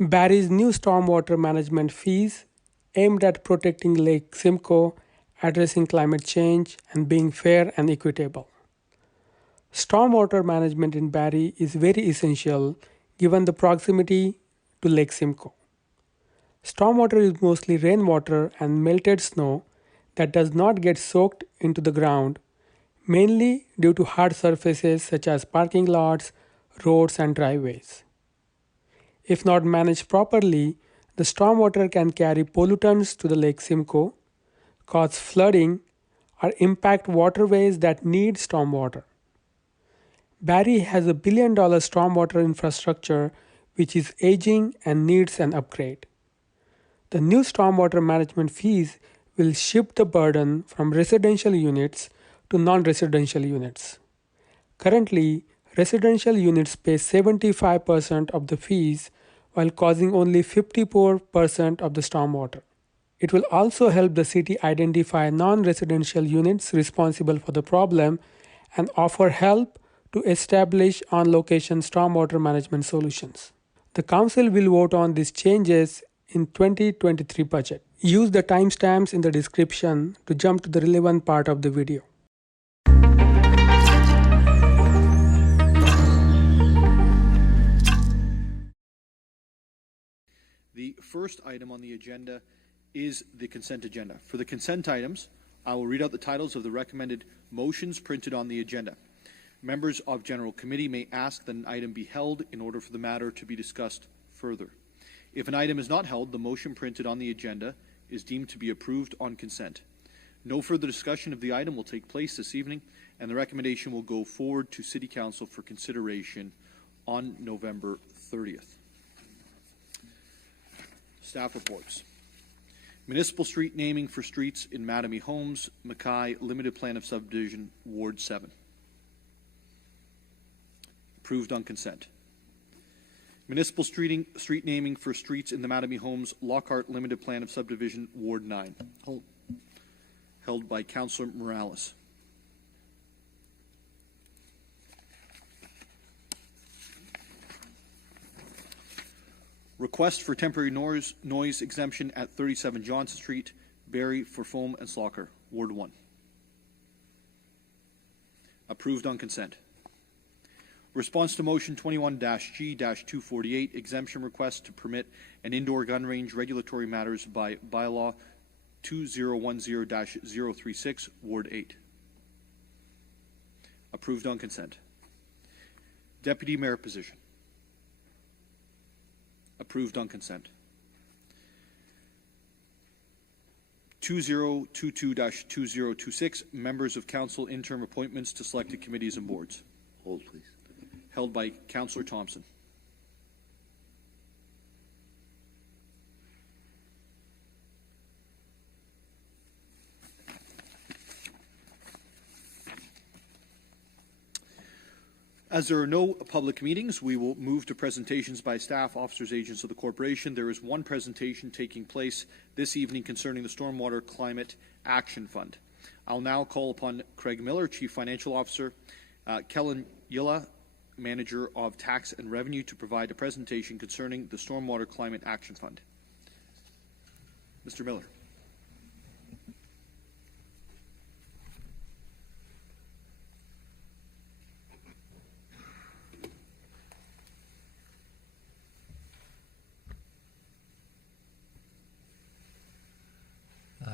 Barrie's new stormwater management fees aimed at protecting Lake Simcoe, addressing climate change, and being fair and equitable. Stormwater management in Barrie is very essential given the proximity to Lake Simcoe. Stormwater is mostly rainwater and melted snow that does not get soaked into the ground, mainly due to hard surfaces such as parking lots, roads, and driveways. If not managed properly, the stormwater can carry pollutants to the Lake Simcoe, cause flooding, or impact waterways that need stormwater. Barrie has a $1 billion stormwater infrastructure which is aging and needs an upgrade. The new stormwater management fees will shift the burden from residential units to non-residential units. Currently, residential units pay 75% of the fees while causing only 54% of the stormwater. It will also help the city identify non-residential units responsible for the problem and offer help to establish on-location stormwater management solutions. The council will vote on these changes in 2023 budget. Use the timestamps in the description to jump to the relevant part of the video. The first item on the agenda is the consent agenda. For the consent items, I will read out the titles of the recommended motions printed on the agenda. Members of General Committee may ask that an item be held in order for the matter to be discussed further. If an item is not held, the motion printed on the agenda is deemed to be approved on consent. No further discussion of the item will take place this evening, and the recommendation will go forward to City Council for consideration on November 30th. Staff reports. Municipal street naming for streets in Mattamy Homes, Mackay, Limited Plan of Subdivision, Ward 7. Approved on consent. Municipal street naming for streets in the Mattamy Homes, Lockhart, Limited Plan of Subdivision, Ward 9. Held by Councillor Morales. Request for temporary noise exemption at 37 Johnson Street, Barrie for foam and slocker, Ward 1. Approved on consent. Response to motion 21-G-248, exemption request to permit an indoor gun range, regulatory matters by bylaw 2010-036, Ward 8. Approved on consent. Deputy Mayor position. Approved on consent. 2022-2026, members of council interim appointments to selected committees and boards. Hold, please. Held by Councillor Thompson. As there are no public meetings, we will move to presentations by staff, officers, agents of the corporation. There is one presentation taking place this evening concerning the Stormwater Climate Action Fund. I'll now call upon Craig Miller, Chief Financial Officer, Kellen Yilla, Manager of Tax and Revenue, to provide a presentation concerning the Stormwater Climate Action Fund. Mr. Miller.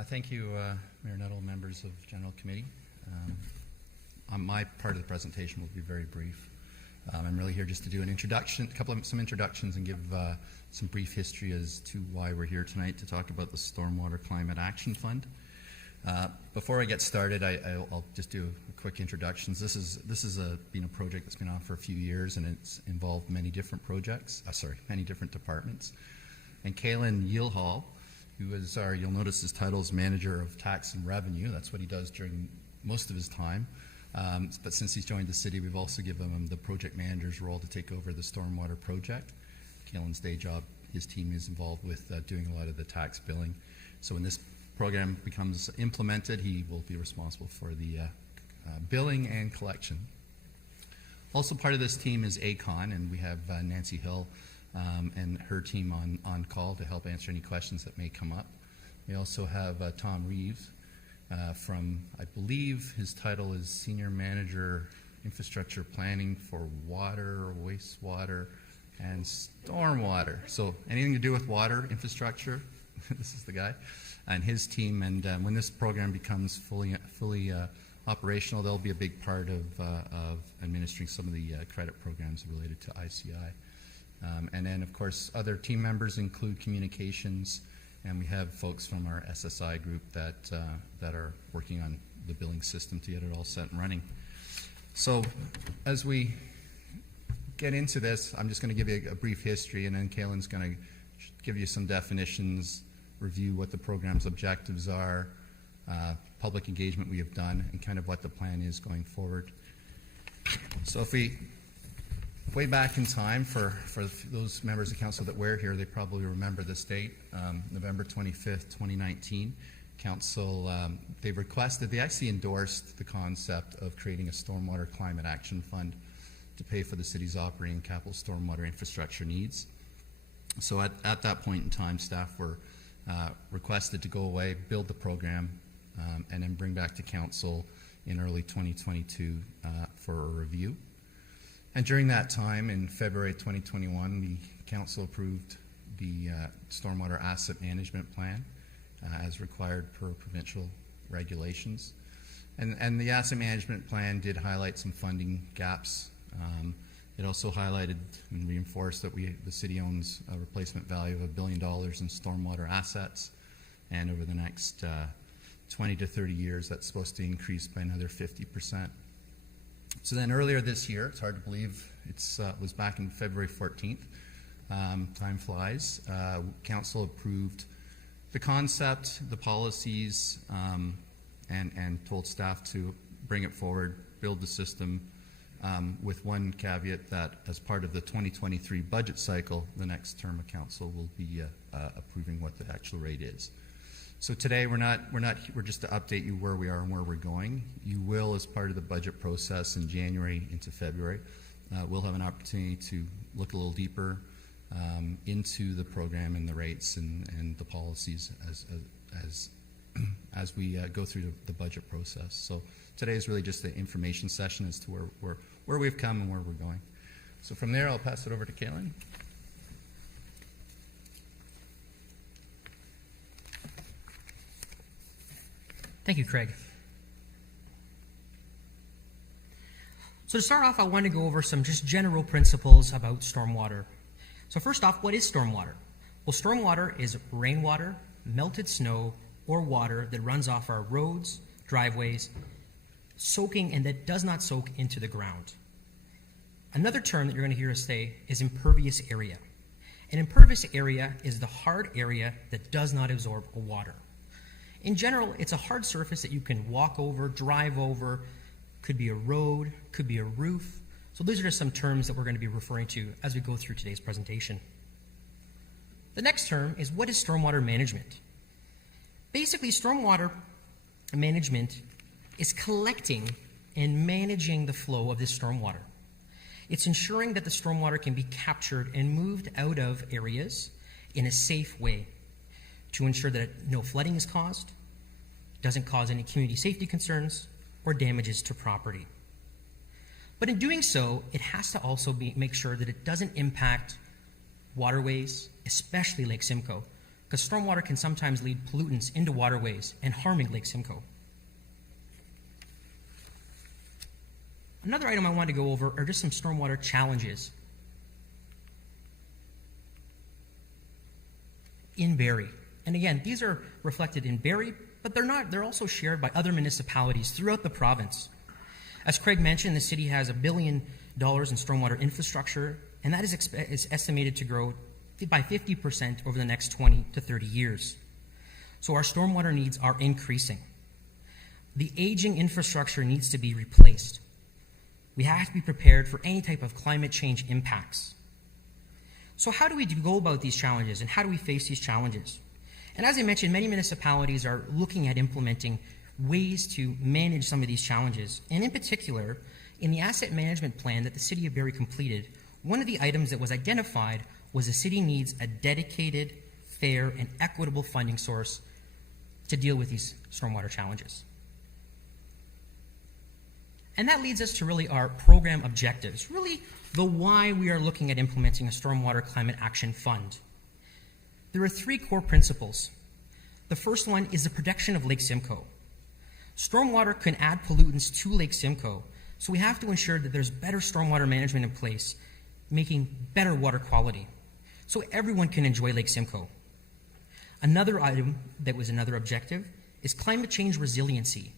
Thank you, Mayor Nuttall, members of General Committee. On my part of the presentation will be very brief. I'm really here just to do an introduction, some introductions, and give some brief history as to why we're here tonight to talk about the Stormwater Climate Action Fund. Before I get started, I'll just do a quick introduction. This is been a project that's been on for a few years, and it's involved many different projects. Many different departments. And Kalen Yilhall, who is you'll notice his title is Manager of Tax and Revenue. That's what he does during most of his time. But since he's joined the city, we've also given him the project manager's role to take over the stormwater project. Kalen's day job, his team is involved with doing a lot of the tax billing. So when this program becomes implemented, he will be responsible for the billing and collection. Also part of this team is ACON, and we have Nancy Hill, and her team on call to help answer any questions that may come up. We also have Tom Reeves from, I believe his title is Senior Manager Infrastructure Planning for Water, Wastewater, and Stormwater. So anything to do with water infrastructure, this is the guy, and his team. And when this program becomes fully operational, they'll be a big part of administering some of the credit programs related to ICI. And then, of course, other team members include communications, and we have folks from our SSI group that are working on the billing system to get it all set and running. So as we get into this, I'm just going to give you a brief history, and then Kaylin's going to give you some definitions, review what the program's objectives are, public engagement we have done, and kind of what the plan is going forward. So if we way back in time, for those members of council that were here, they probably remember this date, November 25th, 2019. Council, they actually endorsed the concept of creating a Stormwater Climate Action Fund to pay for the city's operating capital stormwater infrastructure needs. So at that point in time, staff were requested to go away, build the program, and then bring back to council in early 2022 for a review. And during that time, in February 2021, the council approved the Stormwater Asset Management Plan as required per provincial regulations. And the Asset Management Plan did highlight some funding gaps. It also highlighted and reinforced that the city owns a replacement value of $1 billion in stormwater assets, and over the next 20 to 30 years, that's supposed to increase by another 50%. So then earlier this year, it's hard to believe, it was back in February 14th, time flies, council approved the concept, the policies, and told staff to bring it forward, build the system, with one caveat that as part of the 2023 budget cycle, the next term of council will be approving what the actual rate is. So today we're just to update you where we are and where we're going. You will, as part of the budget process in January into February, we'll have an opportunity to look a little deeper into the program and the rates and the policies as we go through the budget process. So today is really just the information session as to where we've come and where we're going. So from there, I'll pass it over to Kaylin. Thank you, Craig. So to start off, I want to go over some just general principles about stormwater. So first off, what is stormwater? Well, stormwater is rainwater, melted snow, or water that runs off our roads, driveways, soaking and that does not soak into the ground. Another term that you're going to hear us say is impervious area. An impervious area is the hard area that does not absorb water. In general, it's a hard surface that you can walk over, drive over, could be a road, could be a roof. So those are just some terms that we're going to be referring to as we go through today's presentation. The next term is, what is stormwater management? Basically, stormwater management is collecting and managing the flow of this stormwater. It's ensuring that the stormwater can be captured and moved out of areas in a safe way to ensure that no flooding is caused, doesn't cause any community safety concerns, or damages to property. But in doing so, it has to also make sure that it doesn't impact waterways, especially Lake Simcoe, because stormwater can sometimes lead pollutants into waterways and harming Lake Simcoe. Another item I want to go over are just some stormwater challenges in Barrie. And again, these are reflected in Barrie, but they're also shared by other municipalities throughout the province. As Craig mentioned, the city has $1 billion in stormwater infrastructure, and that is estimated to grow by 50% over the next 20 to 30 years. So our stormwater needs are increasing. The aging infrastructure needs to be replaced. We have to be prepared for any type of climate change impacts. So how do we go about these challenges, and how do we face these challenges? And as I mentioned, many municipalities are looking at implementing ways to manage some of these challenges. And in particular, in the asset management plan that the City of Barrie completed, one of the items that was identified was the city needs a dedicated, fair, and equitable funding source to deal with these stormwater challenges. And that leads us to really our program objectives, really the why we are looking at implementing a Stormwater Climate Action Fund. There are three core principles. The first one is the protection of Lake Simcoe. Stormwater can add pollutants to Lake Simcoe, so we have to ensure that there's better stormwater management in place, making better water quality, so everyone can enjoy Lake Simcoe. Another item that was another objective is climate change resiliency.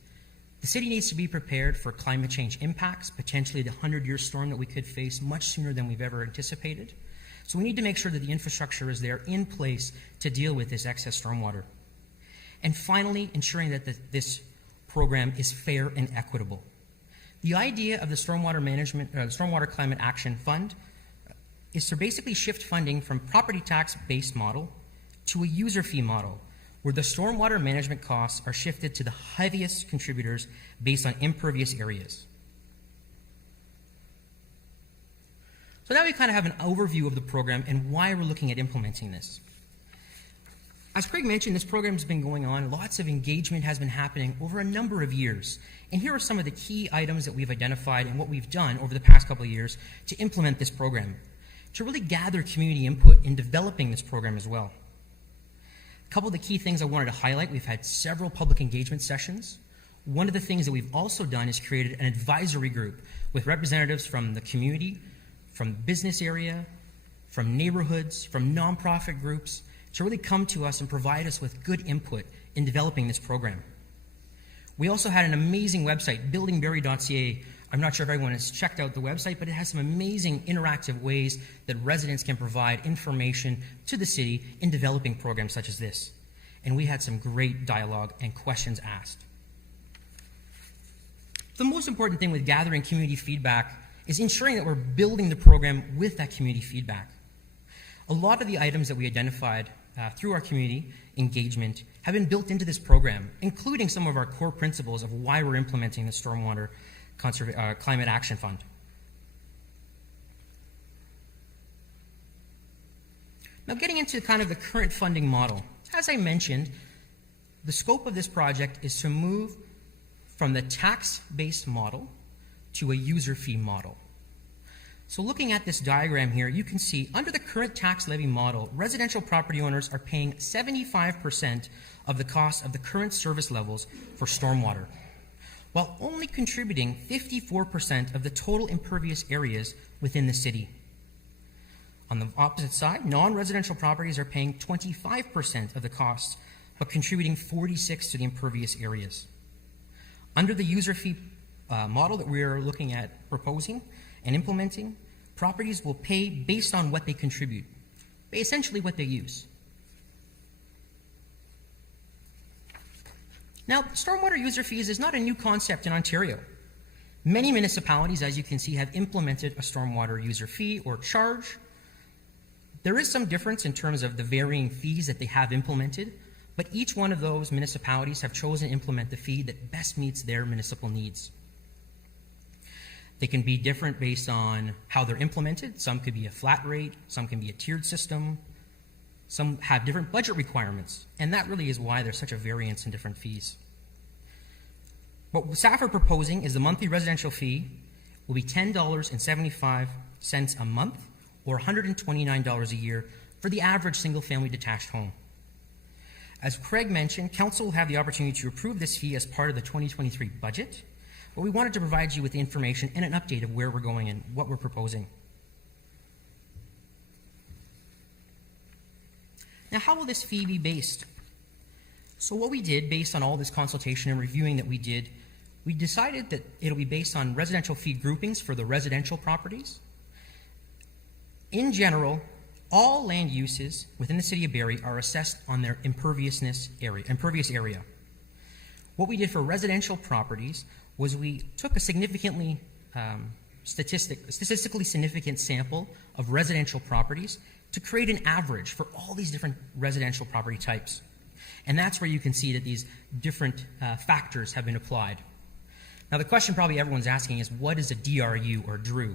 The city needs to be prepared for climate change impacts, potentially the 100-year storm that we could face much sooner than we've ever anticipated. So we need to make sure that the infrastructure is there in place to deal with this excess stormwater. And finally, ensuring that this program is fair and equitable. The idea of the Stormwater Climate Action Fund is to basically shift funding from property tax-based model to a user fee model, where the stormwater management costs are shifted to the heaviest contributors based on impervious areas. So now we kind of have an overview of the program and why we're looking at implementing this. As Craig mentioned, this program has been going on. Lots of engagement has been happening over a number of years. And here are some of the key items that we've identified and what we've done over the past couple of years to implement this program, to really gather community input in developing this program as well. A couple of the key things I wanted to highlight: we've had several public engagement sessions. One of the things that we've also done is created an advisory group with representatives from the community, from the business area, from neighborhoods, from nonprofit groups, to really come to us and provide us with good input in developing this program. We also had an amazing website, buildingbarrie.ca. I'm not sure if everyone has checked out the website, but it has some amazing interactive ways that residents can provide information to the city in developing programs such as this. And we had some great dialogue and questions asked. The most important thing with gathering community feedback is ensuring that we're building the program with that community feedback. A lot of the items that we identified through our community engagement have been built into this program, including some of our core principles of why we're implementing the Stormwater Climate Action Fund. Now, getting into kind of the current funding model. As I mentioned, the scope of this project is to move from the tax-based model to a user fee model. So looking at this diagram here, you can see under the current tax levy model, residential property owners are paying 75% of the cost of the current service levels for stormwater, while only contributing 54% of the total impervious areas within the city. On the opposite side, non-residential properties are paying 25% of the costs, but contributing 46% to the impervious areas. Under the user fee model that we are looking at proposing and implementing, properties will pay based on what they contribute, essentially what they use. Now, stormwater user fees is not a new concept in Ontario. Many municipalities, as you can see, have implemented a stormwater user fee or charge. There is some difference in terms of the varying fees that they have implemented, but each one of those municipalities have chosen to implement the fee that best meets their municipal needs. They can be different based on how they're implemented. Some could be a flat rate, some can be a tiered system, some have different budget requirements, and that really is why there's such a variance in different fees. What staff are proposing is the monthly residential fee will be $10.75 a month, or $129 a year for the average single-family detached home. As Craig mentioned, Council will have the opportunity to approve this fee as part of the 2023 budget, but we wanted to provide you with the information and an update of where we're going and what we're proposing. Now, how will this fee be based? So what we did, based on all this consultation and reviewing that we did, we decided that it'll be based on residential fee groupings for the residential properties. In general, all land uses within the city of Barrie are assessed on their impervious area. What we did for residential properties was we took a significantly statistically significant sample of residential properties to create an average for all these different residential property types. And that's where you can see that these different factors have been applied. Now, the question probably everyone's asking is, what is a DRU or DRU?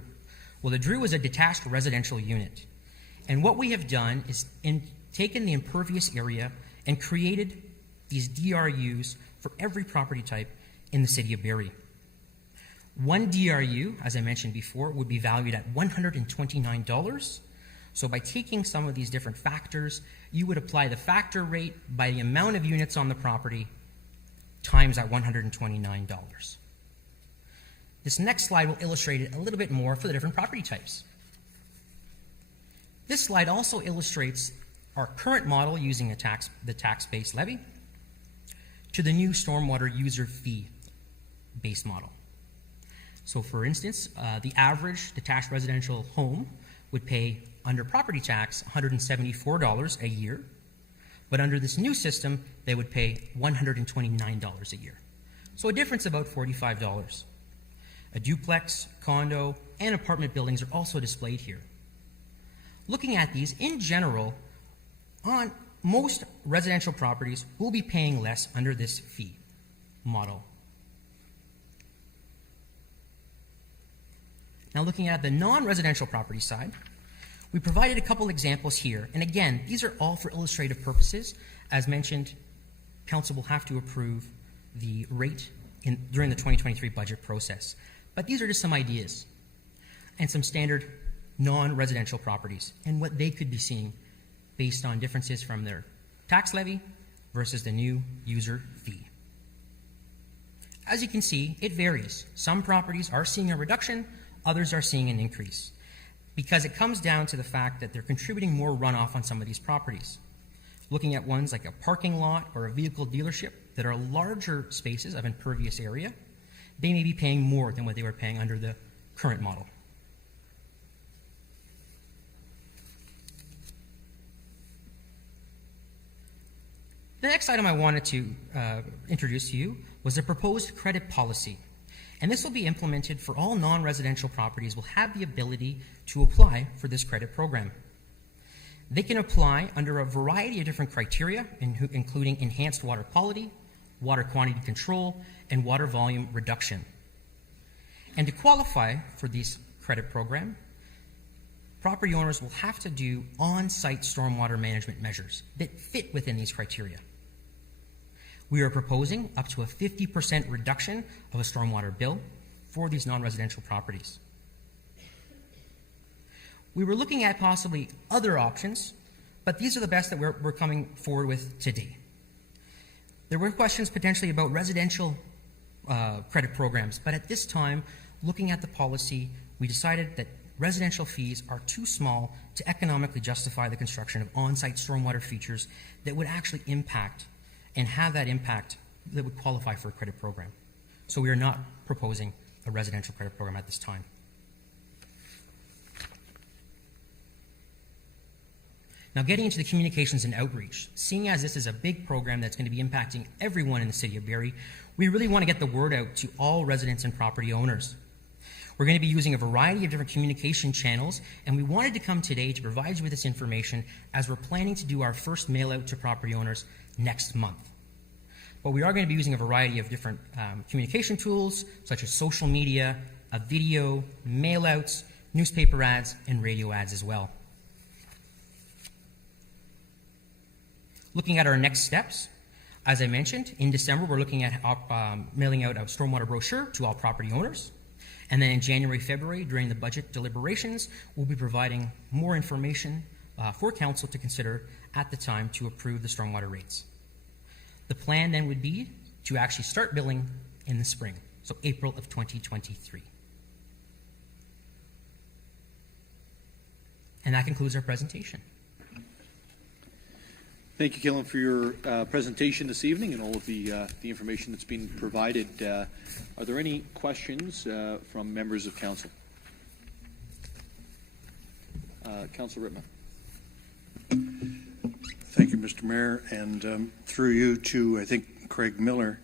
Well, the DRU is a detached residential unit. And what we have done is taken the impervious area and created these DRUs for every property type in the city of Barrie. One DRU, as I mentioned before, would be valued at $129. So by taking some of these different factors, you would apply the factor rate by the amount of units on the property times that $129. This next slide will illustrate it a little bit more for the different property types. This slide also illustrates our current model using the tax-based levy to the new stormwater user fee-based model. So for instance, the average detached residential home would pay under property tax $174 a year, but under this new system, they would pay $129 a year. So a difference of about $45. A duplex, condo, and apartment buildings are also displayed here. Looking at these, in general, on most residential properties will be paying less under this fee model. Now looking at the non-residential property side, we provided a couple examples here. And again, these are all for illustrative purposes. As mentioned, Council will have to approve the rate during the 2023 budget process. But these are just some ideas and some standard non-residential properties and what they could be seeing based on differences from their tax levy versus the new user fee. As you can see, it varies. Some properties are seeing a reduction, others are seeing an increase, because it comes down to the fact that they're contributing more runoff on some of these properties. Looking at ones like a parking lot or a vehicle dealership that are larger spaces of impervious area, they may be paying more than what they were paying under the current model. The next item I wanted to introduce to you was the proposed credit policy. And this will be implemented for all non-residential properties will have the ability to apply for this credit program. They can apply under a variety of different criteria, including enhanced water quality, water quantity control, and water volume reduction. And to qualify for this credit program, property owners will have to do on-site stormwater management measures that fit within these criteria. We are proposing up to a 50% reduction of a stormwater bill for these non-residential properties. We were looking at possibly other options, but these are the best that we're coming forward with today. There were questions potentially about residential credit programs, but at this time, looking at the policy, we decided that residential fees are too small to economically justify the construction of on-site stormwater features that would actually impact and have that impact that would qualify for a credit program. So we are not proposing a residential credit program at this time. Now getting into the communications and outreach, seeing as this is a big program that's going to be impacting everyone in the city of Barrie, we really want to get the word out to all residents and property owners. We're going to be using a variety of different communication channels, and we wanted to come today to provide you with this information as we're planning to do our first mail out to property owners next month. But we are going to be using a variety of different communication tools, such as social media, a video, mail outs, newspaper ads, and radio ads as well. Looking at our next steps, as I mentioned, in December we're looking at mailing out a stormwater brochure to all property owners. And then in January, February, during the budget deliberations, we'll be providing more information for Council to consider at the time to approve the stormwater rates. The plan then would be to actually start billing in the spring, so April of 2023. And that concludes our presentation. Thank you, Killen, for your presentation this evening and all of the information that's been provided. Are there any questions from members of Council? Councillor Rittman. Thank you, Mr. Mayor, and through you to, I think, Craig Miller.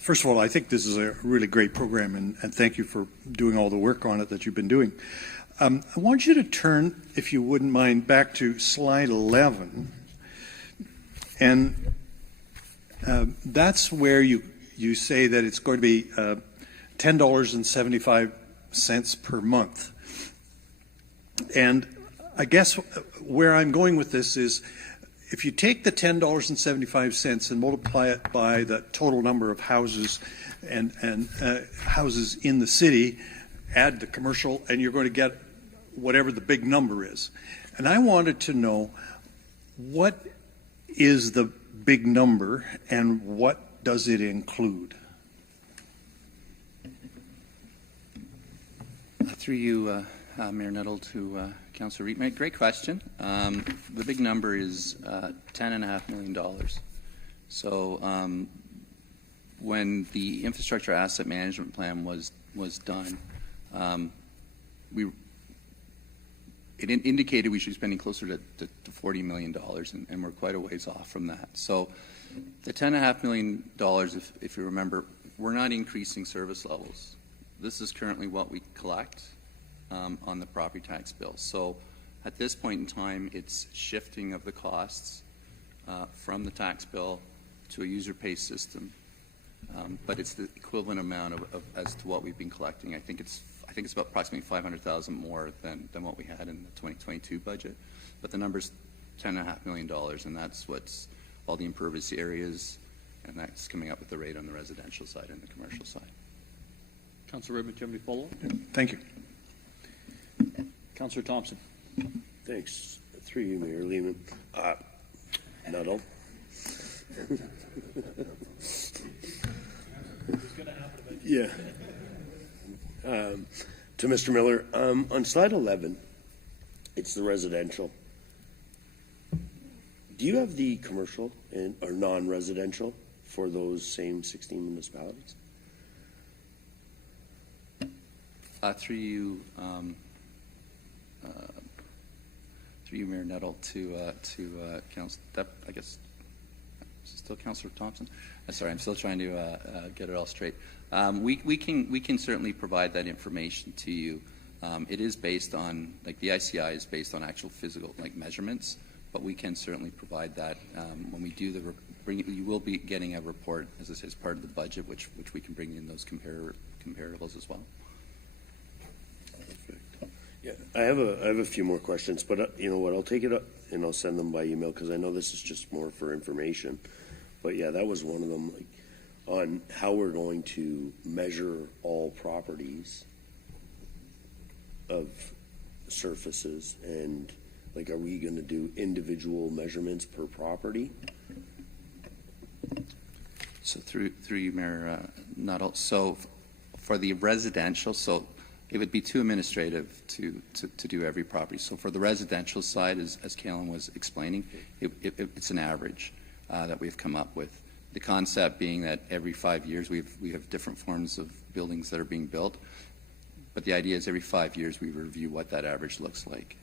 First of all, I think this is a really great program, and thank you for doing all the work on it that you've been doing. I want you to turn, if you wouldn't mind, back to slide 11, and that's where you say that it's going to be $10.75 per month. And I guess where I'm going with this is, if you take the $10.75 and multiply it by the total number of houses and houses in the city, add the commercial, and you're going to get whatever the big number is. And I wanted to know, what is the big number and what does it include? Through you, Mayor Nettle, to Councillor Reitmeier. Great question. The big number is $10.5 million. So when the infrastructure asset management plan was done, it indicated we should be spending closer to $40 million, and we're quite a ways off from that. So the $10.5 million, if you remember, we're not increasing service levels. This is currently what we collect on the property tax bill. So at this point in time, it's shifting of the costs from the tax bill to a user pay system, but it's the equivalent amount of as to what we've been collecting. I think it's about approximately $500,000 more than what we had in the 2022 budget, but the number's $10.5 million, and that's what's all the impervious areas, and that's coming up with the rate on the residential side and the commercial side. Councillor Redmond, do you have any follow-up? Thank you. Councillor Thompson. Thanks. Through you, Mayor Lehman. Nuttall. Yeah. To Mr. Miller, on slide 11, it's the residential. Do you have the commercial or non-residential for those same 16 municipalities? Through you, Mayor Nettle, to Council. I guess still Councillor Thompson. Sorry, I'm still trying to get it all straight. We can certainly provide that information to you. It is based on, like, the ICI is based on actual physical, like, measurements, but we can certainly provide that when we do you will be getting a report as part of the budget, which we can bring in those comparables as well. Yeah, I have a few more questions, but you know what? I'll take it up and I'll send them by email because I know this is just more for information. But yeah, that was one of them, like, on how we're going to measure all properties of surfaces, and like, are we going to do individual measurements per property? So through you, Mayor Nuttall. So for the residential, so it would be too administrative to do every property. So for the residential side, as Kalen was explaining, it's an average that we've come up with. The concept being that every 5 years we have different forms of buildings that are being built, but the idea is every 5 years we review what that average looks like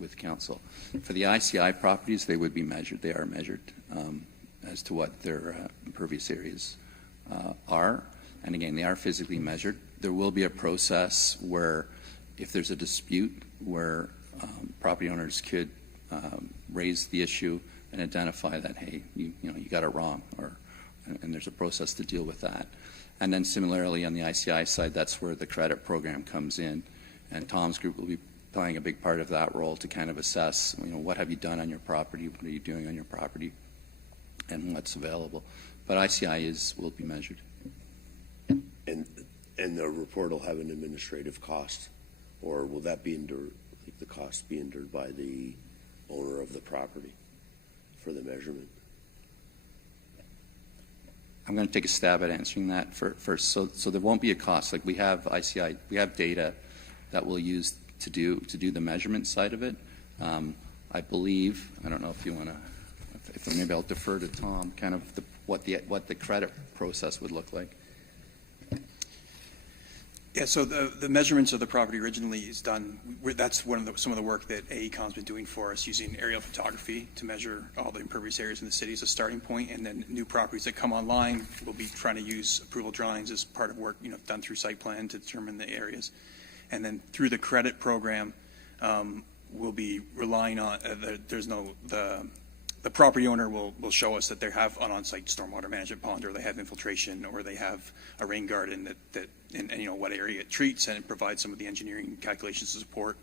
with council. For the ICI properties, they would be measured. They are measured as to what their impervious areas are, and again, they are physically measured. There will be a process where, if there's a dispute, where property owners could raise the issue and identify that, hey, you got it wrong, and there's a process to deal with that. And then similarly on the ICI side, that's where the credit program comes in, and Tom's group will be playing a big part of that role to kind of assess, what have you done on your property, what are you doing on your property, and what's available. But ICI will be measured. And the report will have an administrative cost, or will that be endured, like the cost be endured by the owner of the property for the measurement? I'm going to take a stab at answering that first. So there won't be a cost. Like, we have ICI, we have data that we'll use to do the measurement side of it. I believe, I don't know if you want to, if maybe I'll defer to Tom, kind of what the credit process would look like. Yeah, so the measurements of the property originally is done. That's some of the work that AECOM's been doing for us, using aerial photography to measure all the impervious areas in the city as a starting point, and then new properties that come online, we'll be trying to use approval drawings as part of work done through site plan to determine the areas, and then through the credit program, we'll be relying on the property owner will show us that they have an on-site stormwater management pond, or they have infiltration, or they have a rain garden that and what area it treats, and it provides some of the engineering calculations to support.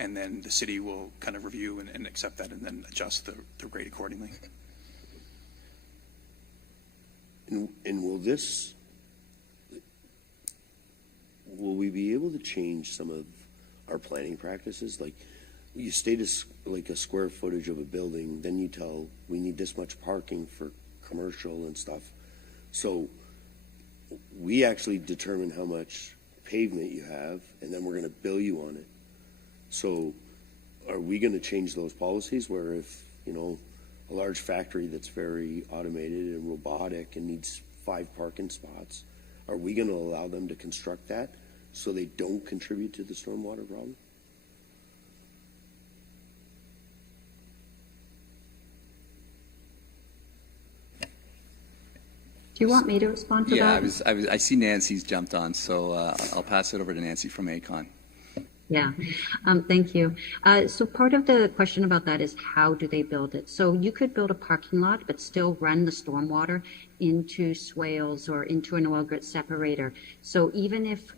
and then the city will kind of review and accept that and then adjust the rate accordingly. And will we be able to change some of our planning practices? Like, you state like a square footage of a building, then you tell we need this much parking for commercial and stuff. So we actually determine how much pavement you have, and then we're going to bill you on it. So are we going to change those policies where if, you know, a large factory that's very automated and robotic and needs 5 parking spots, are we going to allow them to construct that so they don't contribute to the stormwater problem? Do you want me to respond to that? Yeah, I see Nancy's jumped on, so I'll pass it over to Nancy from ACON. Yeah, thank you. So part of the question about that is how do they build it? So you could build a parking lot, but still run the stormwater into swales or into an oil grit separator. So even if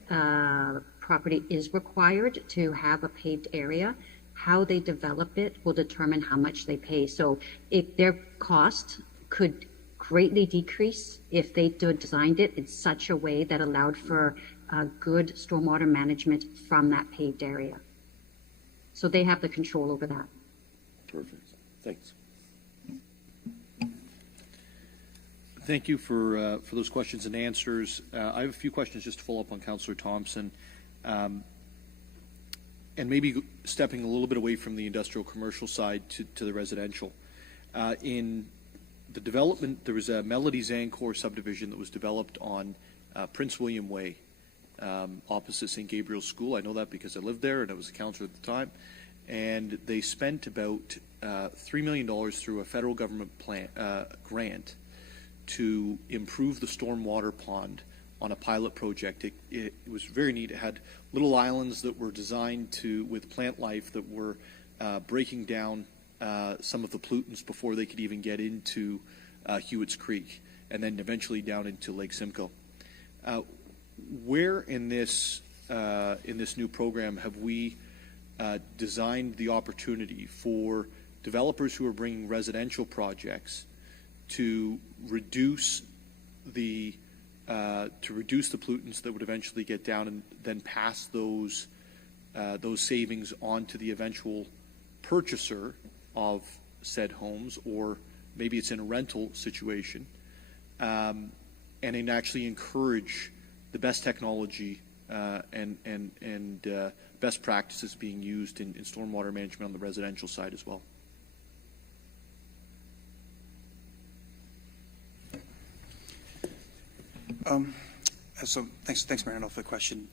property is required to have a paved area, how they develop it will determine how much they pay. So if their cost could greatly decrease if they designed it in such a way that allowed for good stormwater management from that paved area. So they have the control over that. Perfect. Thanks. Thank you for those questions and answers. I have a few questions just to follow up on Councillor Thompson, and maybe stepping a little bit away from the industrial commercial side to the residential. In the development, there was a Melody Zancor subdivision that was developed on Prince William Way, opposite St. Gabriel's School. I know that because I lived there and I was a councillor at the time. And they spent about $3 million through a federal government grant to improve the stormwater pond on a pilot project. It was very neat. It had little islands that were designed with plant life that were breaking down some of the pollutants before they could even get into Hewitt's Creek, and then eventually down into Lake Simcoe. Where in this new program have we designed the opportunity for developers who are bringing residential projects to reduce the pollutants that would eventually get down and then pass those savings on to the eventual purchaser of said homes, or maybe it's in a rental situation, and then actually encourage the best technology and best practices being used in stormwater management on the residential side as well. So thanks, Mariano, for the question.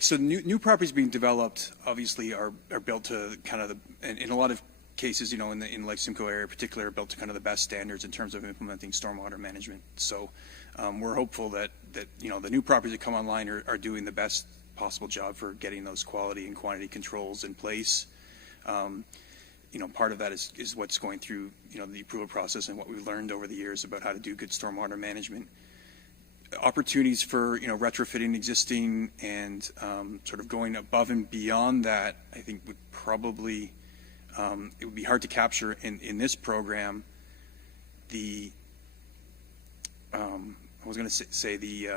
So new properties being developed obviously are built to kind of in a lot of cases, you know, in the Lake Simcoe area in particular, are built to kind of the best standards in terms of implementing stormwater management. So we're hopeful that you know, the new properties that come online are doing the best possible job for getting those quality and quantity controls in place. You know, part of that is what's going through, you know, the approval process and what we've learned over the years about how to do good stormwater management. Opportunities for, you know, retrofitting existing and sort of going above and beyond that, I think would probably, it would be hard to capture in this program. The, I was going to say the,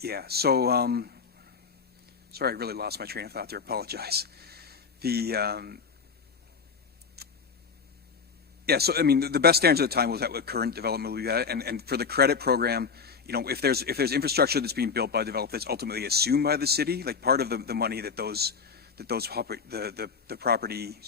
yeah, so, sorry, I really lost my train of thought there, apologize. The, yeah, so I mean, the best standards at the time was that what current development will be at, and for the credit program, you know, if there's infrastructure that's being built by developers that's ultimately assumed by the city, like part of the money that the property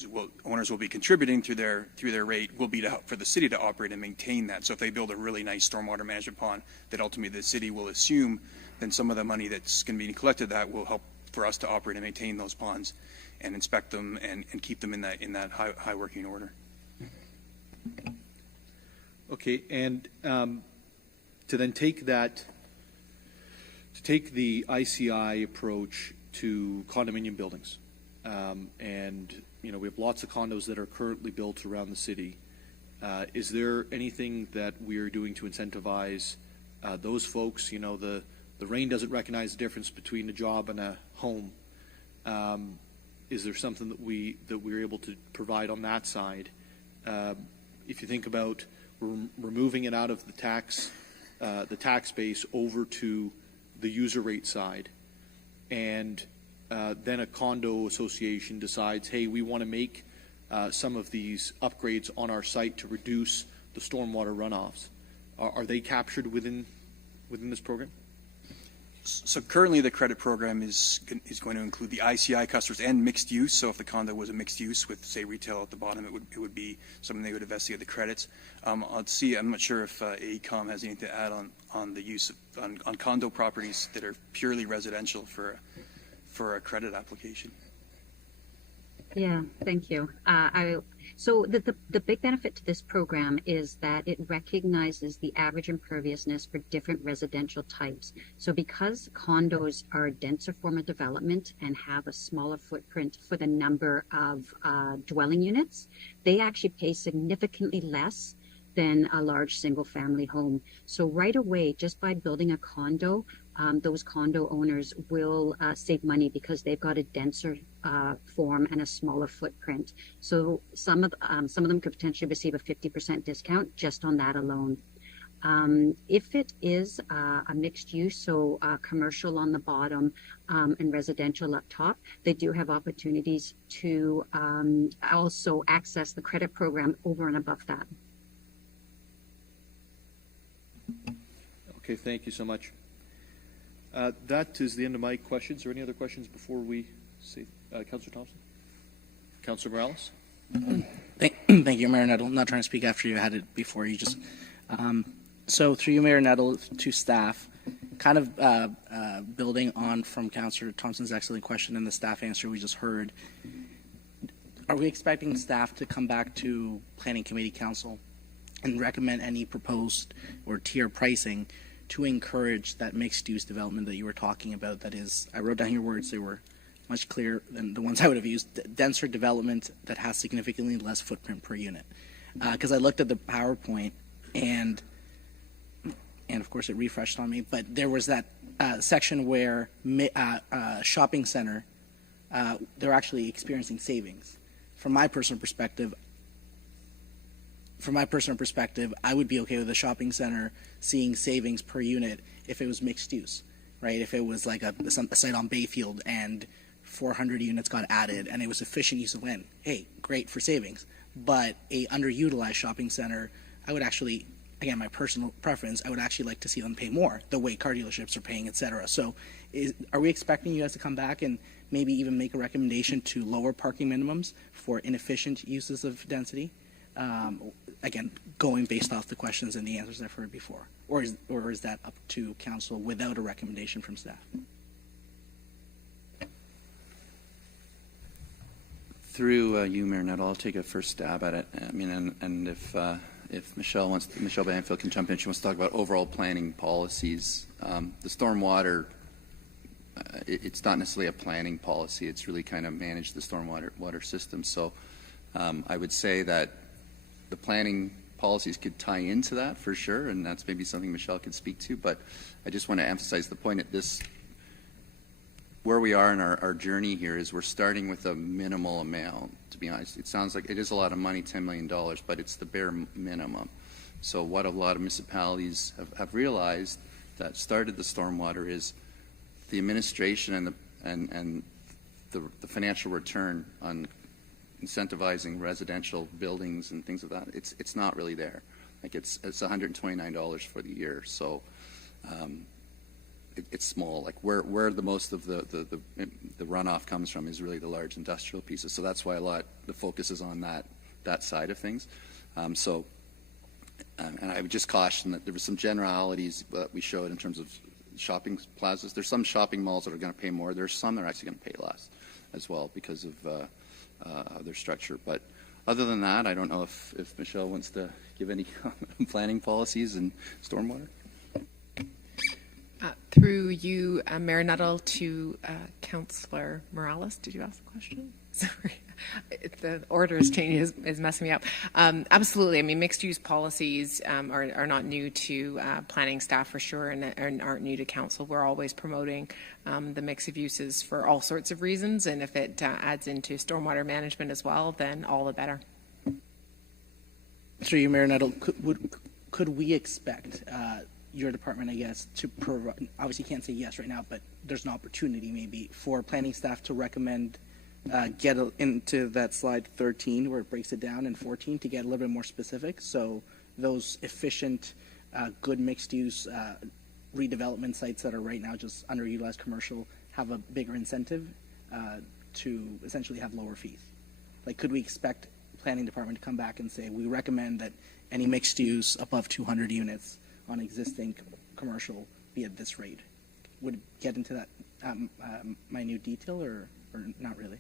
owners will be contributing through their rate will be for the city to operate and maintain that. So if they build a really nice stormwater management pond that ultimately the city will assume, then some of the money that's going to be collected that will help for us to operate and maintain those ponds and inspect them and keep them in that high working order. Okay, and to then take the ICI approach to condominium buildings, and you know, we have lots of condos that are currently built around the city. Is there anything that we are doing to incentivize those folks? You know, the rain doesn't recognize the difference between a job and a home. Is there something that we're able to provide on that side? If you think about removing it out of the tax base over to the user rate side, and then a condo association decides, hey, we want to make some of these upgrades on our site to reduce the stormwater runoffs. Are they captured within this program? So currently the credit program is going to include the ICI customers and mixed use. So if the condo was a mixed use with, say, retail at the bottom, it would be something they would investigate the credits. Let's see, I'm not sure if AECOM has anything to add on the use of, on condo properties that are purely residential for a credit application. Yeah, thank you. So the big benefit to this program is that it recognizes the average imperviousness for different residential types. So because condos are a denser form of development and have a smaller footprint for the number of dwelling units, they actually pay significantly less than a large single family home. So right away, just by building a condo, those condo owners will save money because they've got a denser form and a smaller footprint. So some of them could potentially receive a 50% discount just on that alone. If it is a mixed use, so commercial on the bottom and residential up top, they do have opportunities to also access the credit program over and above that. Okay, thank you so much. That is the end of my questions. Are there any other questions before we see Councillor Thompson? Councillor Morales? Thank you, Mayor Nettle. I'm not trying to speak after you had it before. You just so through you, Mayor Nettle, to staff, kind of building on from Councillor Thompson's excellent question and the staff answer we just heard. Are we expecting staff to come back to Planning Committee Council and recommend any proposed or tier pricing to encourage that mixed-use development that you were talking about? That is, I wrote down your words, they were much clearer than the ones I would have used, denser development that has significantly less footprint per unit. Because I looked at the PowerPoint, and of course it refreshed on me, but there was that section where shopping center, they're actually experiencing savings. From my personal perspective, I would be okay with a shopping center seeing savings per unit if it was mixed use, right? If it was like a site on Bayfield and 400 units got added and it was efficient use of land, hey, great for savings. But a underutilized shopping center, I would actually, again, my personal preference, I would actually like to see them pay more, the way car dealerships are paying, et cetera. So are we expecting you guys to come back and maybe even make a recommendation to lower parking minimums for inefficient uses of density? Again, going based off the questions and the answers I've heard before, or is that up to council without a recommendation from staff? Through you, Mayor Nettle, I'll take a first stab at it. I mean, and if Michelle Banfield can jump in, she wants to talk about overall planning policies. The stormwater, it's not necessarily a planning policy. It's really kind of manage the water system. So I would say that the planning policies could tie into that for sure, and that's maybe something Michelle could speak to. But I just want to emphasize the point at this, where we are in our journey here is we're starting with a minimal amount, to be honest. It sounds like it is a lot of money, $10 million, but it's the bare minimum. So what a lot of municipalities have realized that started the stormwater is the administration and the financial return on incentivizing residential buildings and things of that, it's not really there. Like it's $129 for the year, so it's small. Like where the most of the runoff comes from is really the large industrial pieces. So that's why the focus is on that side of things. And I would just caution that there were some generalities that we showed in terms of shopping plazas. There's some shopping malls that are going to pay more. There's some that are actually going to pay less as well because of their structure. But other than that, I don't know if Michelle wants to give any planning policies and stormwater. Through you, Mayor Nuttall, to Councillor Morales. Did you ask a question? Sorry. The order is changing, is messing me up. Absolutely. I mean, mixed-use policies are not new to planning staff for sure, and aren't new to council. We're always promoting the mix of uses for all sorts of reasons, and if it adds into stormwater management as well, then all the better. Through you, Mayor Nettle, could we expect your department, I guess, to provide, obviously you can't say yes right now, but there's an opportunity maybe for planning staff to recommend into that slide 13 where it breaks it down, and 14 to get a little bit more specific, so those efficient, good mixed-use redevelopment sites that are right now just underutilized commercial have a bigger incentive to essentially have lower fees. Like, could we expect planning department to come back and say, we recommend that any mixed use above 200 units on existing commercial be at this rate? Would it get into that minute detail or not really?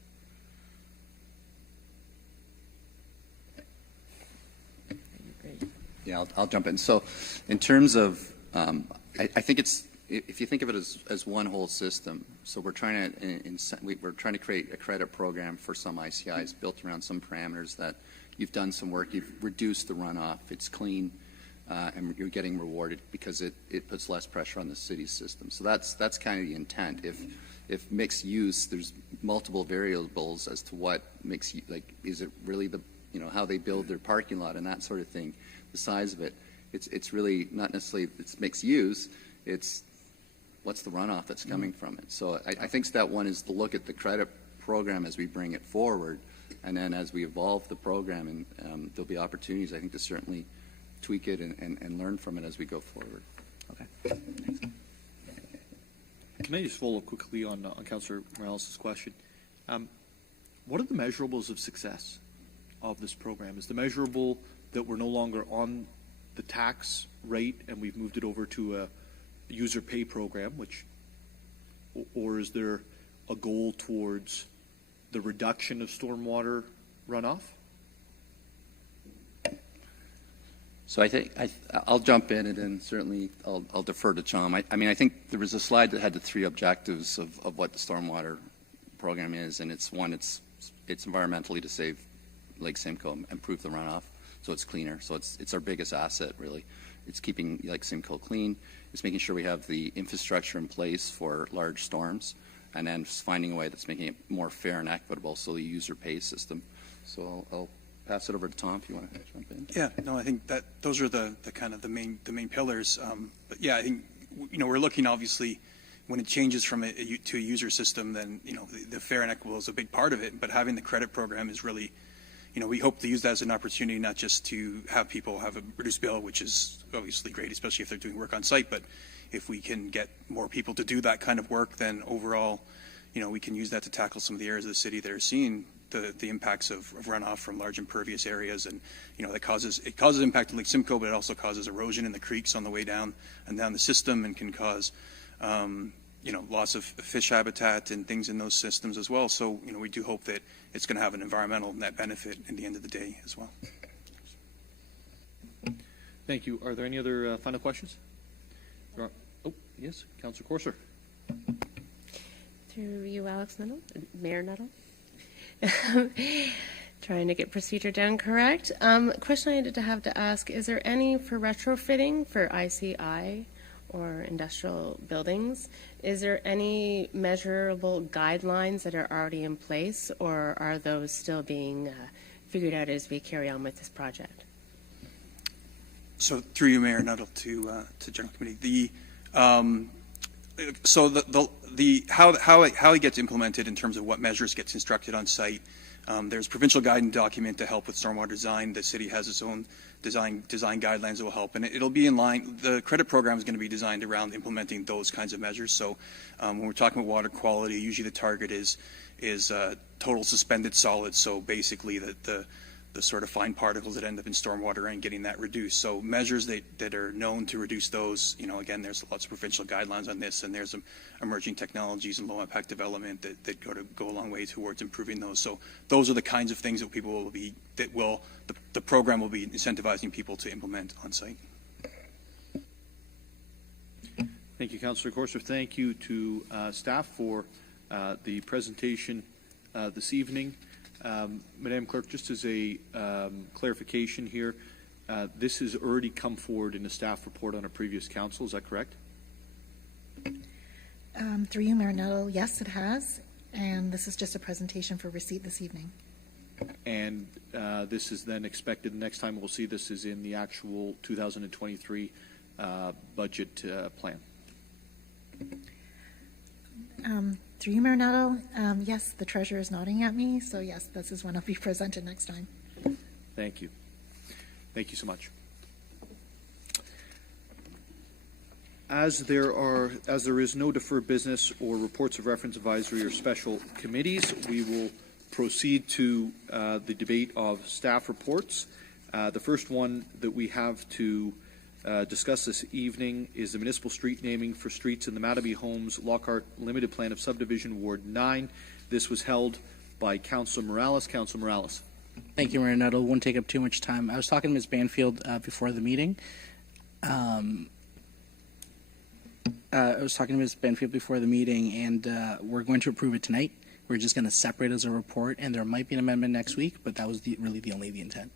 Yeah, I'll jump in. So in terms of, I think it's, if you think of it as one whole system, so we're trying to create a credit program for some ICIs built around some parameters that you've done some work, you've reduced the runoff, it's clean, and you're getting rewarded because it puts less pressure on the city's system. So that's kind of the intent. If mixed use, there's multiple variables as to what makes you, like, is it really the, how they build their parking lot and that sort of thing, the size of it. It's really not necessarily it's mixed use, it's what's the runoff that's coming from it. So I think step one is to look at the credit program as we bring it forward, and then as we evolve the program, and there'll be opportunities, I think, to certainly tweak it and learn from it as we go forward. Okay. Thanks. Can I just follow up quickly on Councillor Morales' question? What are the measurables of success of this program? Is the measurable that we're no longer on the tax rate and we've moved it over to a user pay program, or is there a goal towards the reduction of stormwater runoff? So I think I'll jump in, and then certainly I'll defer to Tom. I mean, I think there was a slide that had the three objectives of what the stormwater program is, and it's one, it's environmentally to save Lake Simcoe, improve the runoff, so it's cleaner. So it's our biggest asset, really. It's keeping Lake Simcoe clean. It's making sure we have the infrastructure in place for large storms, and then finding a way that's making it more fair and equitable, so the user pays system. So I'll pass it over to Tom if you want to jump in. Yeah, no, I think that those are the kind of the main pillars. But yeah, I think we're looking, obviously, when it changes from to a user system, then the fair and equitable is a big part of it. But having the credit program is really, we hope to use that as an opportunity not just to have people have a reduced bill, which is obviously great, especially if they're doing work on site, but if we can get more people to do that kind of work, then overall, we can use that to tackle some of the areas of the city that are seeing the impacts of runoff from large impervious areas, and that causes impact to Lake Simcoe, but it also causes erosion in the creeks on the way down and down the system, and can cause loss of fish habitat and things in those systems as well. So we do hope that it's going to have an environmental net benefit in the end of the day as well. Thank you. Are there any other final questions? Oh, yes, Councillor Corser. Through you, Alex Nettle, Mayor Nettle. Trying to get procedure down correct. Question I have to ask, is there any for retrofitting for ICI or industrial buildings? Is there any measurable guidelines that are already in place, or are those still being figured out as we carry on with this project? So through you, Mayor Nettle, to General Committee, so how it gets implemented in terms of what measures gets instructed on site. There's a provincial guidance document to help with stormwater design. The city has its own design guidelines that will help, and it'll be in line. The credit program is going to be designed around implementing those kinds of measures. So when we're talking about water quality, usually the target is total suspended solids. So basically the sort of fine particles that end up in stormwater and getting that reduced. So measures that are known to reduce those, again, there's lots of provincial guidelines on this, and there's emerging technologies and low impact development that go a long way towards improving those. So those are the kinds of things that the program will be incentivizing people to implement on site. Thank you, Councillor Corser. Thank you to staff for the presentation this evening. Madam Clerk, just as a clarification here, this has already come forward in a staff report on a previous council, is that correct? Through you, Mayor Nettle, yes, it has, and this is just a presentation for receipt this evening. And this is then expected, the next time we'll see this is in the actual 2023 budget plan. Through you, Mayor Nettle, yes, the treasurer is nodding at me, so yes, this is when it'll be presented next time. Thank you. Thank you so much. As there is no deferred business or reports of reference, advisory, or special committees, we will proceed to the debate of staff reports. The first one that we have to discuss this evening is the municipal street naming for streets in the Matabee Homes Lockhart Limited Plan of Subdivision Ward 9. This was held by Councillor Morales. Councillor Morales. Thank you, Mayor Nettle. Won't take up too much time. I was talking to Ms. Banfield before the meeting. And we're going to approve it tonight. We're just going to separate as a report, and there might be an amendment next week, but that was really the intent.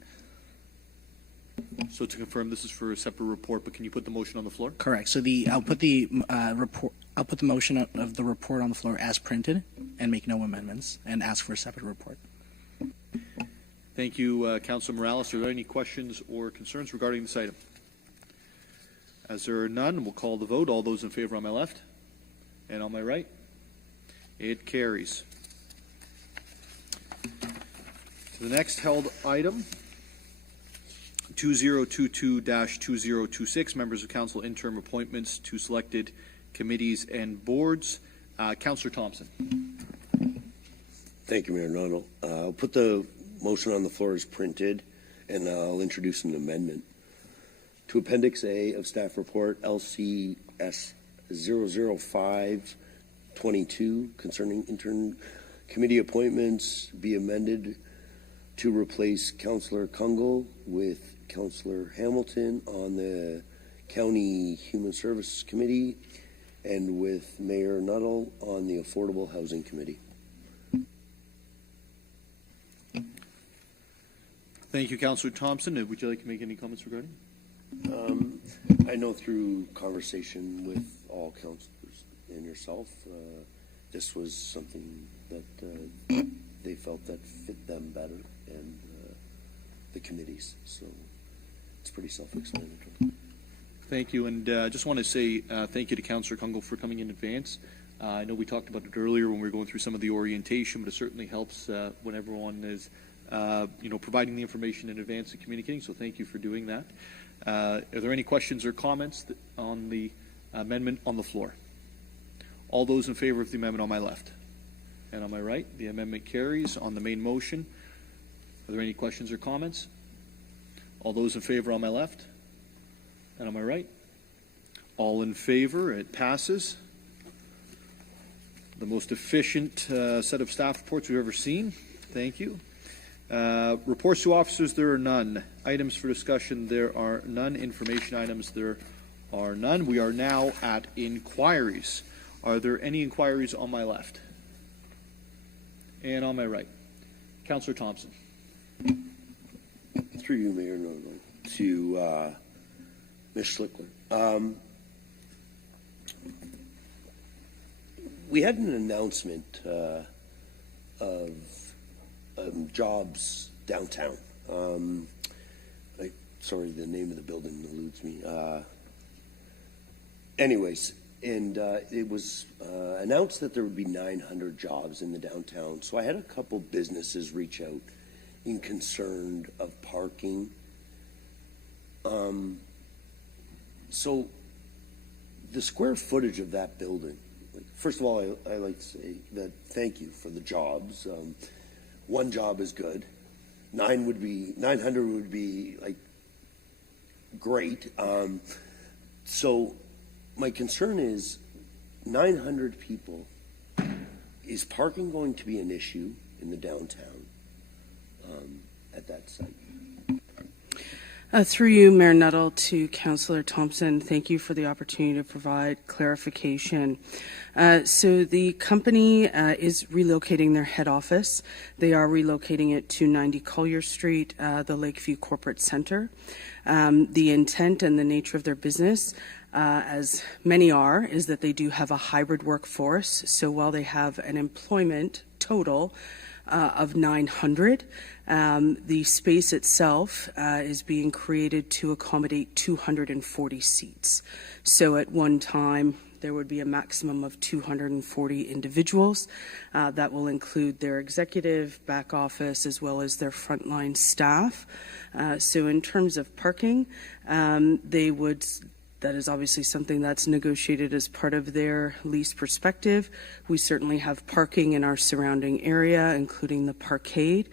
So to confirm, this is for a separate report, but can you put the motion on the floor? Correct. So I'll put the motion of the report on the floor as printed, and make no amendments, and ask for a separate report. Thank you, Councillor Morales. Are there any questions or concerns regarding this item? As there are none, we'll call the vote. All those in favor on my left and on my right. It carries. The next held item, 2022-2026, members of council interim appointments to selected committees and boards. Councillor Thompson. Thank you, Mayor Nettle. I'll put the motion on the floor as printed, and I'll introduce an amendment to Appendix A of Staff Report LCS 00522 concerning intern committee appointments be amended to replace Councillor Kungle with Councillor Hamilton on the County Human Services Committee and with Mayor Nuttall on the Affordable Housing Committee. Thank you, Councillor Thompson. Would you like to make any comments regarding? I know through conversation with all councillors and yourself, this was something that they felt that fit them better and the committees. So it's pretty self-explanatory. Thank you, and I just want to say thank you to Councillor Kungle for coming in advance. I know we talked about it earlier when we were going through some of the orientation, but it certainly helps when everyone is providing the information in advance and communicating, so thank you for doing that. Are there any questions or comments on the amendment on the floor? All those in favor of the amendment on my left and on my right, the amendment carries. On the main motion, are there any questions or comments? All those in favor on my left and on my right? All in favor, it passes. The most efficient set of staff reports we've ever seen. Thank you. Reports to officers, there are none. Items for discussion, there are none. Information items, there are none. We are now at inquiries. Are there any inquiries on my left and on my right? Councillor Thompson. Through you, Mayor Nolan, to Ms. Schlickler. We had an announcement of jobs downtown. Sorry, the name of the building eludes me. Anyways, and it was announced that there would be 900 jobs in the downtown. So I had a couple businesses reach out in concern of parking. So the square footage of that building, first of all, I like to say that thank you for the jobs. One job is good. 900 would be like great. So my concern is 900 people. Is parking going to be an issue in the downtown at that site? Through you, Mayor Nuttall, to Councillor Thompson, thank you for the opportunity to provide clarification. So the company is relocating their head office. They are relocating it to 90 Collier Street, the Lakeview Corporate Centre. The intent and the nature of their business, as many are, is that they do have a hybrid workforce. So while they have an employment total of 900. The space itself is being created to accommodate 240 seats. So at one time, there would be a maximum of 240 individuals. That will include their executive, back office, as well as their frontline staff. So in terms of parking, that is obviously something that's negotiated as part of their lease perspective. We certainly have parking in our surrounding area, including the parkade.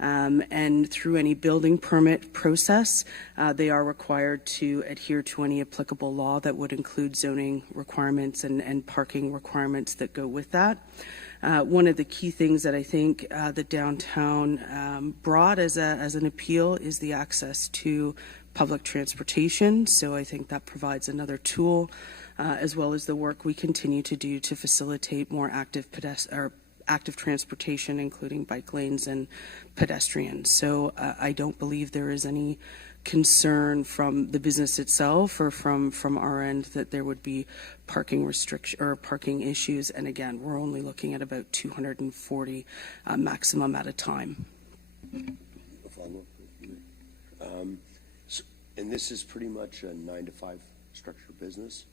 And through any building permit process, they are required to adhere to any applicable law that would include zoning requirements and parking requirements that go with that. One of the key things that I think the downtown brought as an appeal is the access to public transportation. So I think that provides another tool, as well as the work we continue to do to facilitate more active transportation, including bike lanes and pedestrians. So I don't believe there is any concern from the business itself or from our end that there would be parking restriction or parking issues. And again, we're only looking at about 240 maximum at a time. And this is pretty much a 9-to-5 structured business?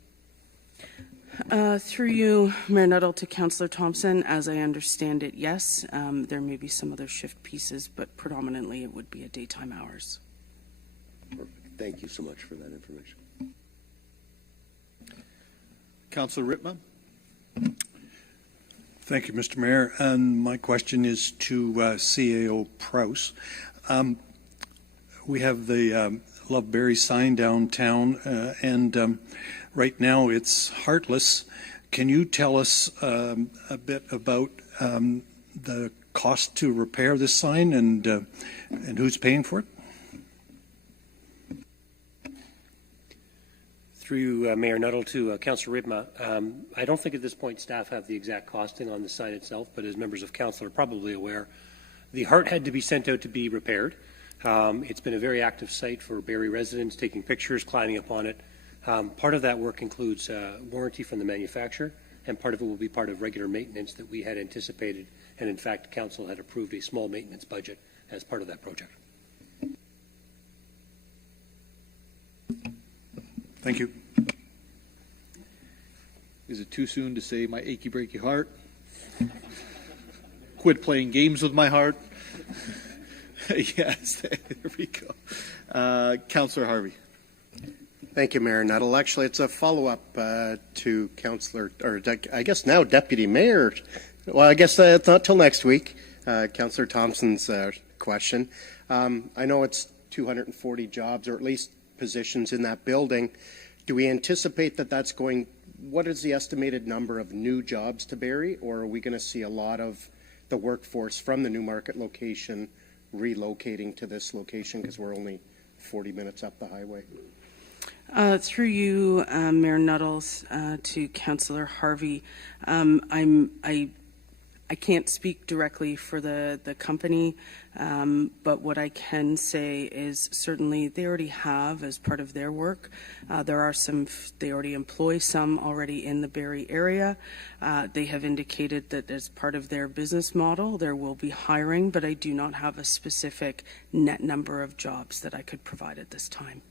Through you, Mayor Nuttall, to Councillor Thompson, as I understand it, yes. There may be some other shift pieces, but predominantly it would be at daytime hours. Perfect. Thank you so much for that information. Councillor Rittma. Thank you, Mr. Mayor. And my question is to CAO Prowse. We have the Love Barrie sign downtown, and right now it's heartless. Can you tell us a bit about the cost to repair this sign and who's paying for it? Through Mayor Nuttall to Councillor Rittma, I don't think at this point staff have the exact costing on the sign itself, but as members of council are probably aware, the heart had to be sent out to be repaired. It's been a very active site for Barrie residents, taking pictures, climbing up on it. Part of that work includes warranty from the manufacturer, and part of it will be part of regular maintenance that we had anticipated, and in fact, council had approved a small maintenance budget as part of that project. Thank you. Is it too soon to say my achy breaky heart? Quit playing games with my heart? Yes, there we go. Councillor Harvey. Thank you, Mayor Nuttall. Actually, it's a follow-up to Councillor, or I guess now Deputy Mayor. Well, I guess it's not till next week. Councillor Thompson's question. I know it's 240 jobs, or at least positions in that building. Do we anticipate that that's going? What is the estimated number of new jobs to Barrie, or are we going to see a lot of the workforce from the Newmarket location relocating to this location because we're only 40 minutes up the highway? Through you, Mayor Nuttall, to Councillor Harvey, I can't speak directly for the company, but what I can say is certainly they already have, as part of their work, there are some, they already employ some already in the Barrie area. They have indicated that as part of their business model, there will be hiring, but I do not have a specific net number of jobs that I could provide at this time.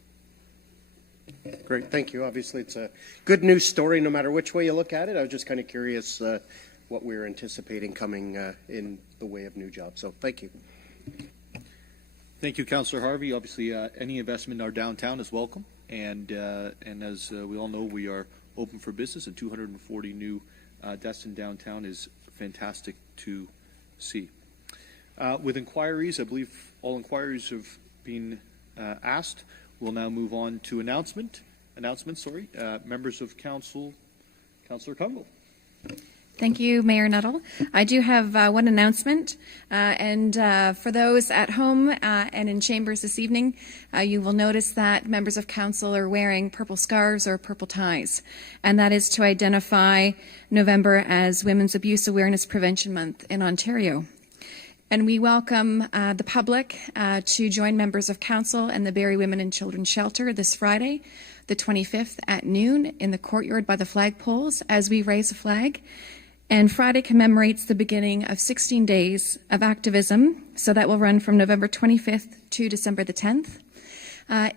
Great, thank you. Obviously, it's a good news story no matter which way you look at it. I was just kind of curious what we're anticipating coming in the way of new jobs. So thank you. Thank you, Councillor Harvey. Obviously, any investment in our downtown is welcome. And as we all know, we are open for business, and 240 new desks in downtown is fantastic to see. With inquiries, I believe all inquiries have been asked. We'll now move on to announcements. Members of council, Councillor Kungle. Thank you, Mayor Nuttall. I do have one announcement, and for those at home and in chambers this evening, you will notice that members of council are wearing purple scarves or purple ties, and that is to identify November as Women's Abuse Awareness Prevention Month in Ontario. And we welcome the public to join members of council and the Barrie Women and Children Shelter this Friday, the 25th at noon in the courtyard by the flagpoles as we raise a flag. And Friday commemorates the beginning of 16 days of activism, so that will run from November 25th to December the 10th.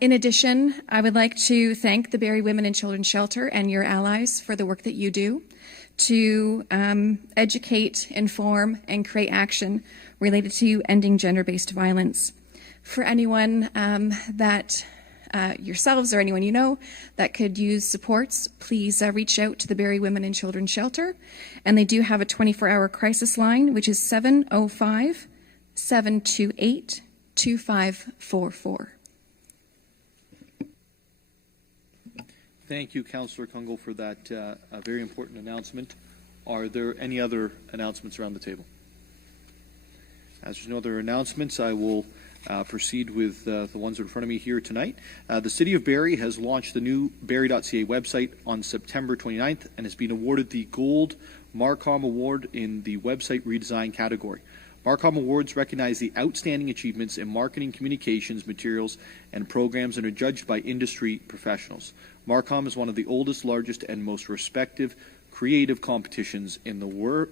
In addition, I would like to thank the Barrie Women and Children Shelter and your allies for the work that you do to educate, inform, and create action related to ending gender-based violence. For anyone that yourselves or anyone you know that could use supports, please reach out to the Barrie Women and Children Shelter. And they do have a 24-hour crisis line, which is 705-728-2544. Thank you, Councillor Kungle, for that very important announcement. Are there any other announcements around the table? As there's no other announcements, I will proceed with the ones that are in front of me here tonight. The City of Barrie has launched the new Barrie.ca website on September 29th and has been awarded the Gold Marcom Award in the website redesign category. Marcom Awards recognize the outstanding achievements in marketing, communications, materials, and programs and are judged by industry professionals. Marcom is one of the oldest, largest, and most respected creative competitions in the world,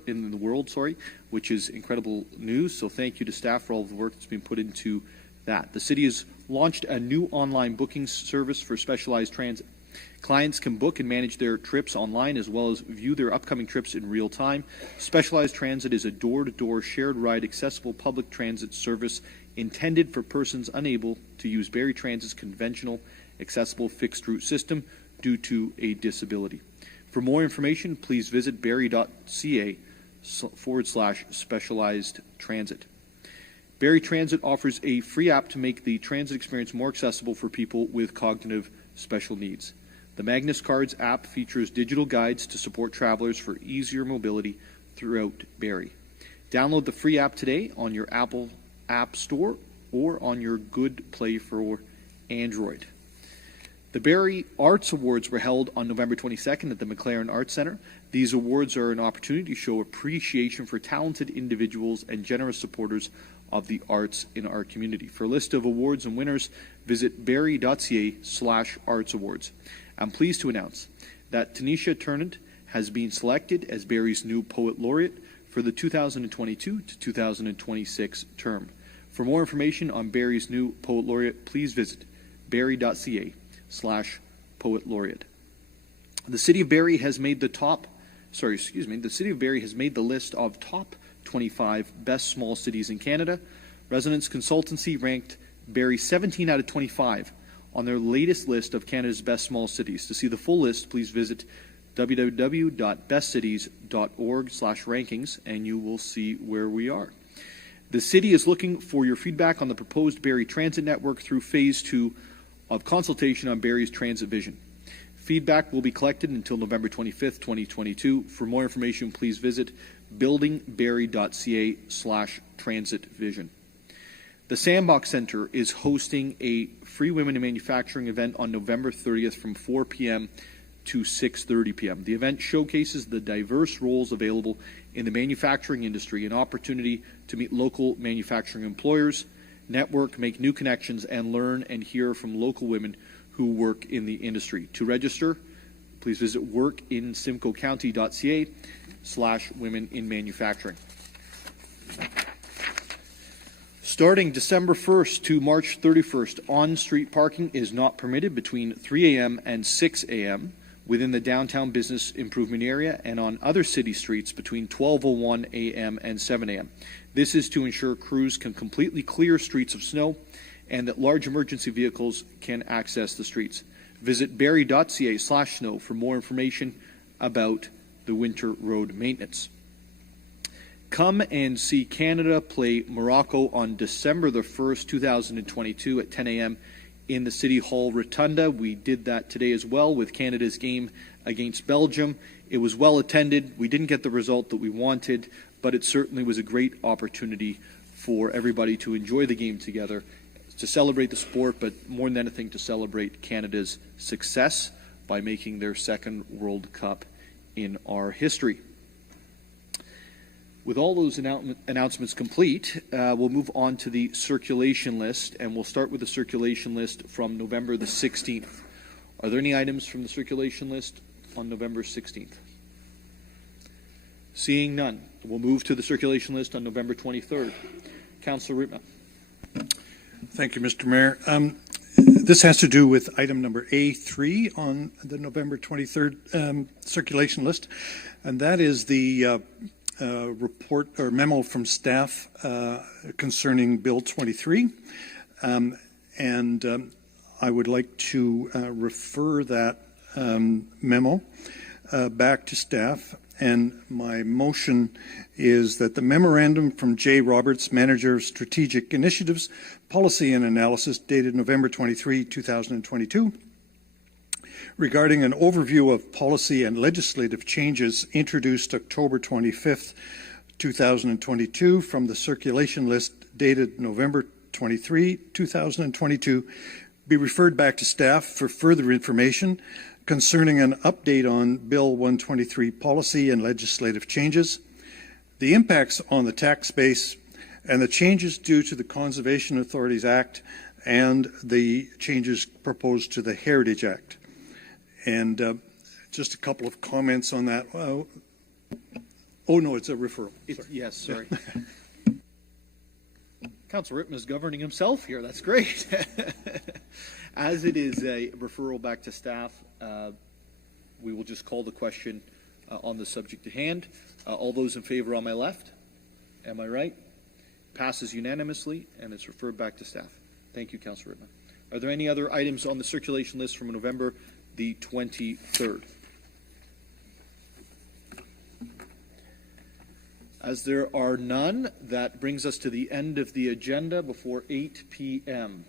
which is incredible news. So thank you to staff for all of the work that's been put into that. The city has launched a new online booking service for specialized transit. Clients can book and manage their trips online as well as view their upcoming trips in real time. Specialized Transit is a door-to-door shared ride accessible public transit service intended for persons unable to use Barrie Transit's conventional accessible fixed route system due to a disability. For more information, please visit barrie.ca/specialized transit. Barrie Transit offers a free app to make the transit experience more accessible for people with cognitive special needs. The Magnus Cards app features digital guides to support travelers for easier mobility throughout Barrie. Download the free app today on your Apple App Store or on your Good Play for Android. The Barrie Arts Awards were held on November 22nd at the McLaren Arts Centre. These awards are an opportunity to show appreciation for talented individuals and generous supporters of the arts in our community. For a list of awards and winners, visit barrie.ca/arts awards. I'm pleased to announce that Tanisha Turnant has been selected as Barrie's new Poet Laureate for the 2022 to 2026 term. For more information on Barrie's new Poet Laureate, please visit barrie.ca/Poet Laureate. The City of Barrie has made the City of Barrie has made the list of top 25 best small cities in Canada. Residence Consultancy ranked Barrie 17 out of 25 on their latest list of Canada's best small cities. To see the full list, please visit www.bestcities.org/rankings and you will see where we are. The city is looking for your feedback on the proposed Barrie Transit Network through Phase 2 of consultation on Barrie's transit vision. Feedback will be collected until November 25th, 2022. For more information, please visit buildingbarrie.ca/transit vision. The Sandbox Centre is hosting a free women in manufacturing event on November 30th from 4 p.m. to 6:30 p.m. The event showcases the diverse roles available in the manufacturing industry, an opportunity to meet local manufacturing employers, network, make new connections, and learn and hear from local women who work in the industry. To register, please visit workinsimcoecounty.ca/women in manufacturing. Starting December 1st to March 31st, on-street parking is not permitted between 3 a.m. and 6 a.m. within the downtown business improvement area and on other city streets between 12:01 a.m. and 7 a.m. This is to ensure crews can completely clear streets of snow and that large emergency vehicles can access the streets. Visit barrie.ca/snow for more information about the winter road maintenance. Come and see Canada play Morocco on December the 1st, 2022 at 10 a.m. in the City Hall Rotunda. We did that today as well with Canada's game against Belgium. It was well attended. We didn't get the result that we wanted, but it certainly was a great opportunity for everybody to enjoy the game together, to celebrate the sport, but more than anything to celebrate Canada's success by making their second World Cup in our history. With all those announcements complete, we'll move on to the circulation list, and we'll start with the circulation list from November the 16th. Are there any items from the circulation list on November 16th? Seeing none, we'll move to the circulation list on November 23rd. Councillor Rittma. Thank you, Mr. Mayor. This has to do with item number A3 on the November 23rd circulation list, and that is the report or memo from staff concerning Bill 23. I would like to refer that memo back to staff, and my motion is that the memorandum from J. Roberts, Manager of Strategic Initiatives, Policy and Analysis, dated November 23, 2022, regarding an overview of policy and legislative changes introduced October 25th, 2022 from the circulation list dated November 23, 2022, be referred back to staff for further information concerning an update on Bill 123 policy and legislative changes, the impacts on the tax base, and the changes due to the Conservation Authorities Act and the changes proposed to the Heritage Act. And just a couple of comments on that. Oh, no, it's a referral. Yes, sorry. Councillor Rittman is governing himself here. That's great. As it is a referral back to staff, we will just call the question on the subject at hand. All those in favor on my left? Am I right? Passes unanimously, and it's referred back to staff. Thank you, Councillor Rittman. Are there any other items on the circulation list from November the 23rd? As there are none, that brings us to the end of the agenda before 8 p.m.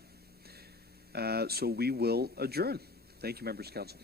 So we will adjourn. Thank you, members of council.